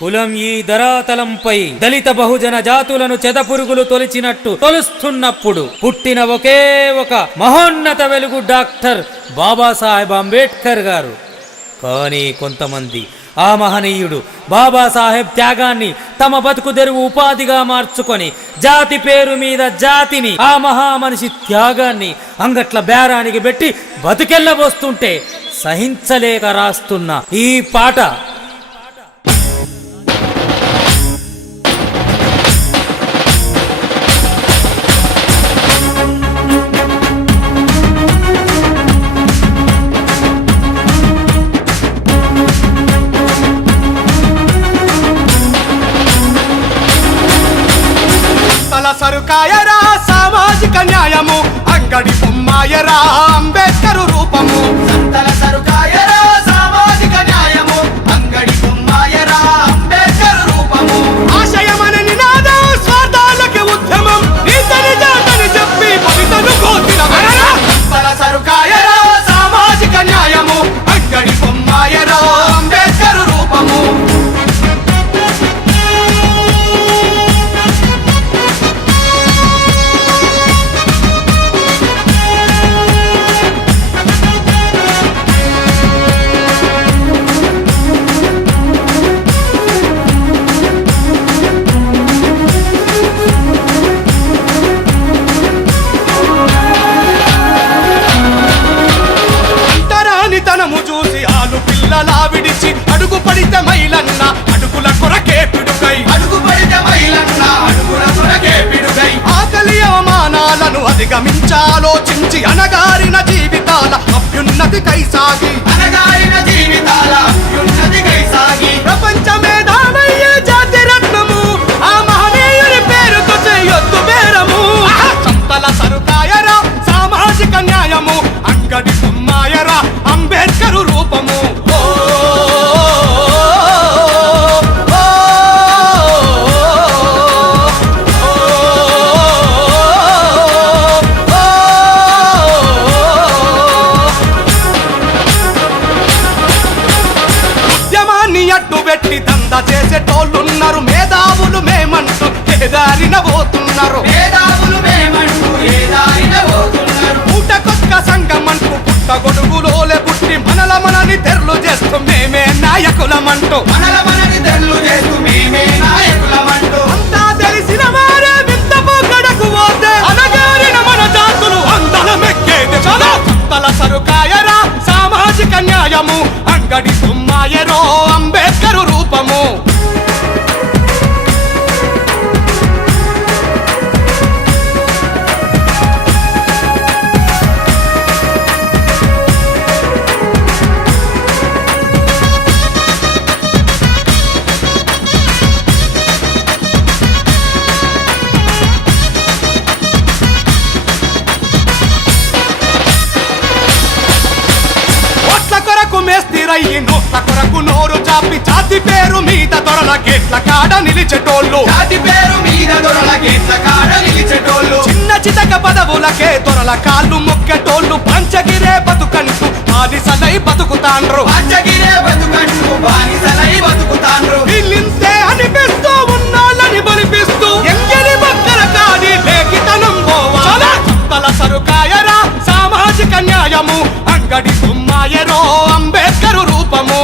కులం ఈ ధరాతలంపై దళిత బహుజన జాతులను చెదపురుగులు తొలిచినట్టు తొలుస్తున్నప్పుడు పుట్టిన ఒకే ఒక మహోన్నత వెలుగు డాక్టర్ బాబాసాహెబ్ అంబేద్కర్ గారు. కానీ కొంతమంది ఆ మహనీయుడు బాబాసాహెబ్ త్యాగాన్ని తమ బతుకు తెరువు ఉపాధిగా మార్చుకొని జాతి పేరు మీద జాతిని, ఆ మహామనిషి త్యాగాన్ని అంగట్ల బేరానికి పెట్టి బతుకెళ్ళబోస్తుంటే సహించలేక రాస్తున్న ఈ పాట సరుకాయరా సామాజిక న్యాయము, అంగడి బొమ్మాయరా అంబేద్కరు రూపము. సంతల సరుకాయరా సామాజిక న్యాయము, అంగడి బొమ్మాయరా అంబేద్కరు రూపము. ఆశయమన నినాదం స్వార్థాలకి ఉద్యమం, నీతని జాతని చెప్పి పవితను కోతిన సంతల సరుకాయరా సామాజిక న్యాయము, అంగడి బొమ్మాయరా అంబేద్కరు రూపము. తనము చూసి ఆలు పిల్లలా విడిచి అడుగు పడితే మైలన్న అడుగుల కొరకే పిడుగై, అడుగు పడితే మైలన్న అడుగుల కొరకే పిడుగై. ఆకలి అవమానాలను అధిగమించాలోచించి అనగారిన జీవితాల అభ్యున్నతికై సాగి, అనగారిన జీవితాల అభ్యున్నతికై సాగి ప్రపంచ మేధావయ్యే జాతి రత్నము, ఆ మహనీయుని పేరుతో చేయొద్దు బేరము. సంతల సరుకాయరా సామాజిక న్యాయము, అంగడి బొమ్మాయరా అంబేద్కరు రూపము. ఉద్యమాన్ని అడ్డు పెట్టి దంద చేసేటోళ్ళున్నారు, మేధావులు మేమంటూ ఏదారిన పోతున్నారు, మేధావులు మేమంటూ ఏదారిన పోతున్నారు. పూటకొక్క సంఘమంటూ పుట్టగొడుగులోలే పుట్టి మనని తెర్లు చేస్తూ మేమే నాయకులమంటూ, మనని తెర్లు చేస్తూ మేమే నాయకులమంటూ. అంతా తెలిసిన వారే వింత పోకడకు పోతే అనగారిన మన జాతులు అందలమెక్కేది చదా. సంతల సరుకాయరా సామాజిక న్యాయము, అంగడి బొమ్మాయరో అంబేద్కరు రూపము. మేస్తిరయ్యి నోట్ల కొరకు నోరు చాపి జాతి పేరు మీద దొరల గేట్ల కాడ నిలిచేటోళ్ళు, జాతి పేరు మీద దొరల గేట్ల కాడ నిలిచేటోళ్ళు. చిన్న చితక పదవులకే దొరల కాళ్ళు మొక్కేటోళ్ళు పంచగిరే బతుకంటూ బానిసలై బతుకుతాండ్రు, పంచగిరే బతుకంటూ బానిసలై బతుకుతాండ్రు. వీళ్ళింతే అనిపిస్తూ ఉన్నాళ్ళని బలిపిస్తూ ఎంగిలి బక్కల కాడి లేఖితనం పోవాలా. సంతల సరుకాయరా సామాజిక న్యాయము, అంగడి బొమ్మాయరో అంబేద్కరు రూపము.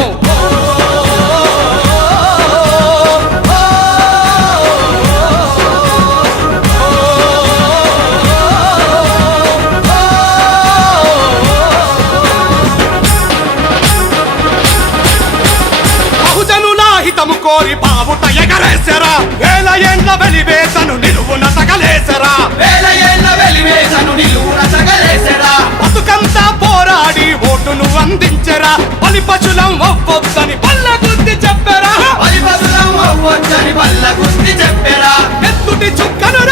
బహుజనుల హితము కోరి బావుట ఎగరేసరా, వేల ఏండ్ల వెలివేసను నిలువున తగలేసరా, వేల ఏండ్ల వెలివేసను నిలువున తగలేసరా. బతుకంతా పోరాడి ఓటును అందించరా, బలిపశులం అవ్వొద్దని బల్ల గుద్ది చెప్పరా, బలిపశులం అవ్వొద్దని బల్ల గుద్ది చెప్పరా. ఎత్తుటి చుక్కను